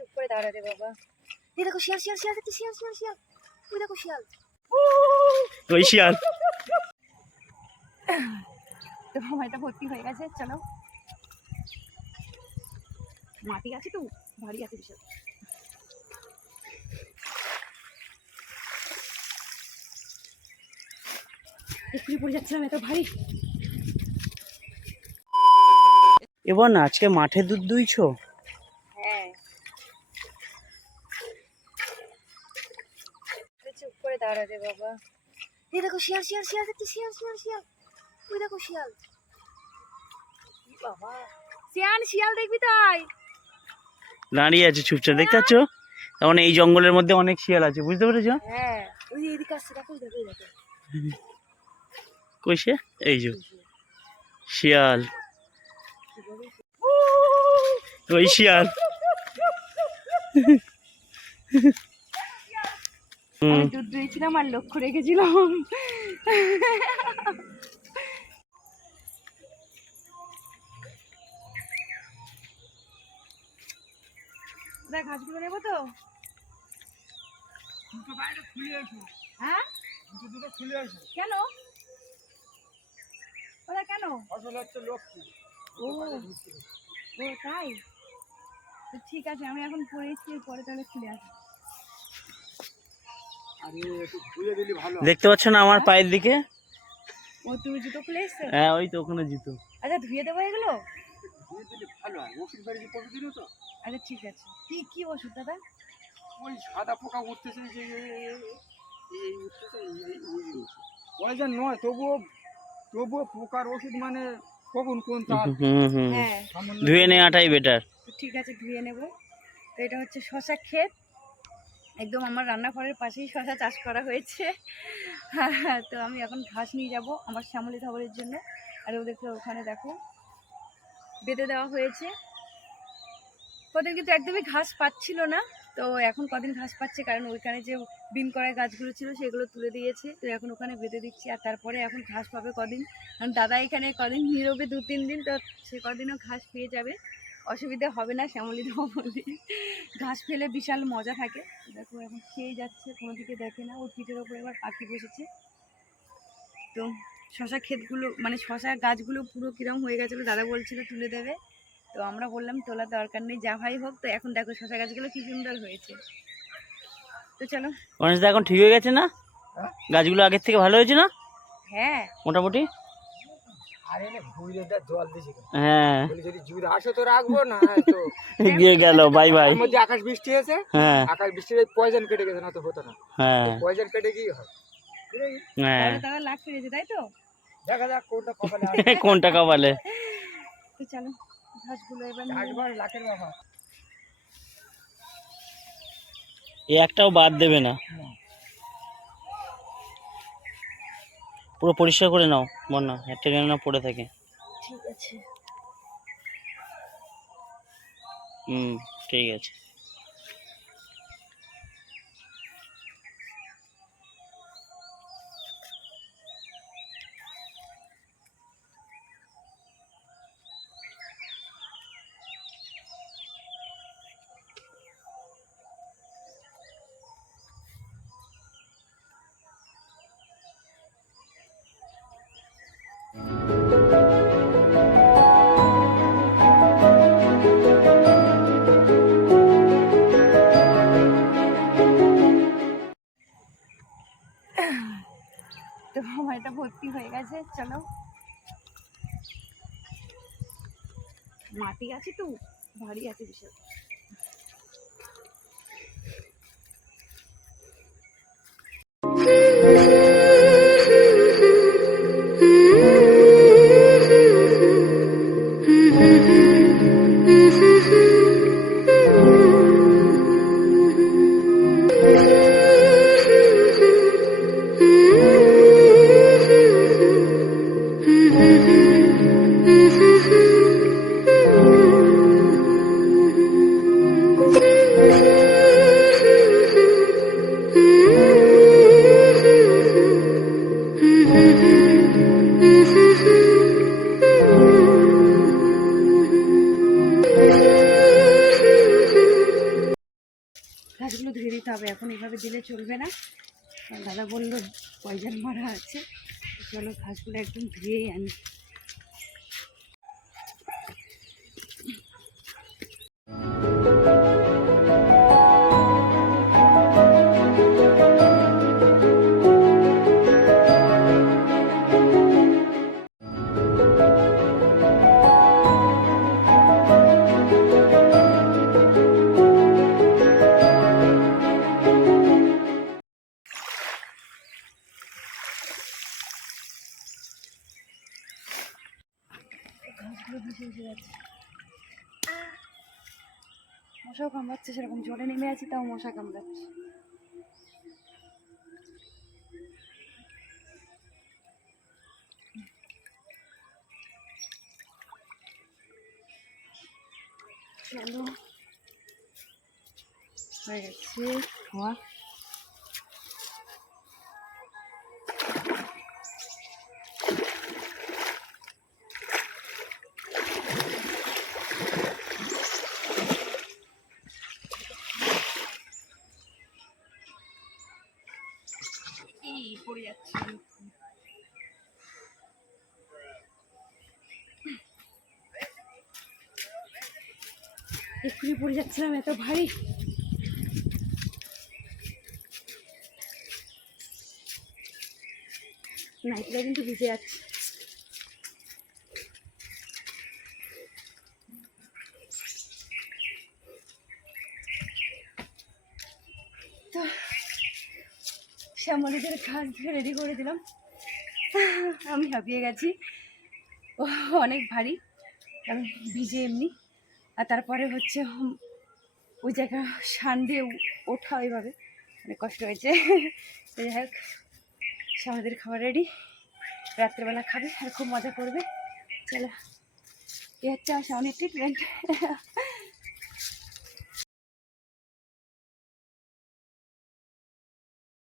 চুপ করে বাবা। এই দেখো শিয়াল শিয়াল শিয়াল দেখছি শিয়াল শিয়াল শিয়াল। ওই দেখো শিয়াল। ওই শিয়াল। তো সময়টা ভর্তি হয়ে গেছে চলো। মাটি আছে তো ভারী আছে বিশাল। এক্ষুনি পড়ে যাচ্ছিলাম এত ভারী। এবার না আজকে মাঠে দুধ দুইছো? হ্যাঁ। করে দাঁড়াতে বাবা। এই দেখো শিয়াল শিয়াল শিয়াল দেখছি শিয়াল শিয়াল শিয়াল। ওই দেখো শিয়াল। বাবা। শিয়াল শিয়াল দেখবি তাই? দাঁড়িয়ে আছে চুপচাপ দেখতে পাচ্ছ? তখন এই জঙ্গলের মধ্যে অনেক শিয়াল আছে বুঝতে পেরেছ? হ্যাঁ ওই এদিকে আসছে দেখো দেখো দেখো। কইসে এই যে। শিয়াল। ওই শিয়াল। আমি দুধ দিয়েছিলাম আর লক্ষ্য রেখেছিলাম। দেখ ঘাসগুলো নেব তো? হ্যাঁ? কেন? ওরা কেন? ও। ও তাই? তো ঠিক আছে আমি এখন এসছি পরে তাহলে খুলে আসব। দেখতে পাচ্ছ না আমার পায়ের দিকে? ও তুমি জুতো খুলে এসছো? হ্যাঁ ওই তো ওখানে জুতো। আচ্ছা ধুয়ে দেবো এগুলো? আচ্ছা ঠিক আছে। কি কি ওষুধ দাদা? ওই সাদা পোকা উঠতেছে যে নয় তবুও তবুও পোকার ওষুধ মানে কখন কোন তার হ্যাঁ। ধুয়ে নেওয়াটাই বেটার ঠিক আছে ধুয়ে নেব। তো এটা হচ্ছে শশা ক্ষেত। একদম আমার রান্নাঘরের পাশেই শশা চাষ করা হয়েছে। তো আমি এখন ঘাস নিয়ে যাব আমার শ্যামলি ধবলের জন্য। আর ওদেরকে ওখানে দেখো, বেঁধে দেওয়া হয়েছে। কদিন কিন্তু একদমই ঘাস পাচ্ছিল না। তো এখন কদিন ঘাস পাচ্ছে, কারণ ওইখানে যে বিন করা গাছগুলো ছিল সেগুলো তুলে দিয়েছে। তো এখন ওখানে বেঁধে দিচ্ছি, আর তারপরে এখন ঘাস পাবে কদিন। কারণ দাদা এখানে কদিন নীরবে দু তিন দিন, তো সে কদিনও ঘাস পেয়ে যাবে। অসুবিধা হবে না শ্যামলি দেওয়া বলে ঘাস ফেলে বিশাল মজা থাকে। দেখো এখন খেয়ে যাচ্ছে কোনো দিকে দেখে না। ওর পিঠের ওপরে এবার পাখি বসেছে। তো শশা ক্ষেতগুলো মানে শশা গাছগুলো পুরো কিরম হয়ে গেছিল দাদা বলছিল তুলে দেবে। তো আমরা বললাম তোলার দরকার নেই যা ভাই হোক। তো এখন দেখো শশা গাছগুলো কি সুন্দর হয়েছে। তো চলো। গণেশদা এখন ঠিক হয়ে গেছে না? হ্যাঁ? গাছগুলো আগের থেকে ভালো হয়েছে না? হ্যাঁ। মোটামুটি আরে না ভুলে দা জল দিছি হ্যাঁ। বলি যদি জুদ আসো তো রাখব না তো গিয়ে গেল বাই বাই। আকাশ বৃষ্টি হয়েছে হ্যাঁ। আকাশ বৃষ্টির পয়জন কেটে গেছে না তো হতো না। হ্যাঁ। পয়জন কেটে কি হয়? হ্যাঁ। তাহলে দাদা লাখ ফিরেছে তাই তো? দেখা যাক কোনটা কপালে কোনটা কপালে? তো চলো ঘাসগুলো এবার নিয়ে লাখের বাবা এই একটাও বাদ দেবে না। পুরো পরিষ্কার করে নাও বন্যা একটা যেন না পড়ে থাকে। ঠিক আছে। হুম ঠিক আছে। ভর্তি হয়ে গেছে চলো। মাটি আছে তো ভারী আছে বিশাল। হবে এখন এভাবে দিলে চলবে না। দাদা বলল পয়জন মারা আছে? চলো ঘাসগুলো একদম ধুয়েই আনি। ঘাসগুলো ভেসে ভেসে যাচ্ছে আহ! মশাও কামড়াচ্ছে সেরকম জলে নেমে আছি তাও মশা কামড়াচ্ছে চলো হয়ে গেছে খাওয়া এক্ষুনি পড়ে যাচ্ছিলাম, এত ভারী। নাইটটা কিন্তু ভিজে যাচ্ছে তো, শ্যামলিদের ঘাস ধুয়ে রেডি করে দিলাম। আমি হাঁপিয়ে গেছি। অনেক ভারী। কারণ ভিজে এমনি। আর তারপরে হচ্ছে ওই জায়গা সান দিয়ে ওঠা ওইভাবে। অনেক কষ্ট হয়েছে। যাই হোক আমাদের খাবার রেডি রাত্রেবেলা খাবে আর খুব মজা করবে। চলো, এ হচ্ছে আমার সামনে ট্রিটমেন্ট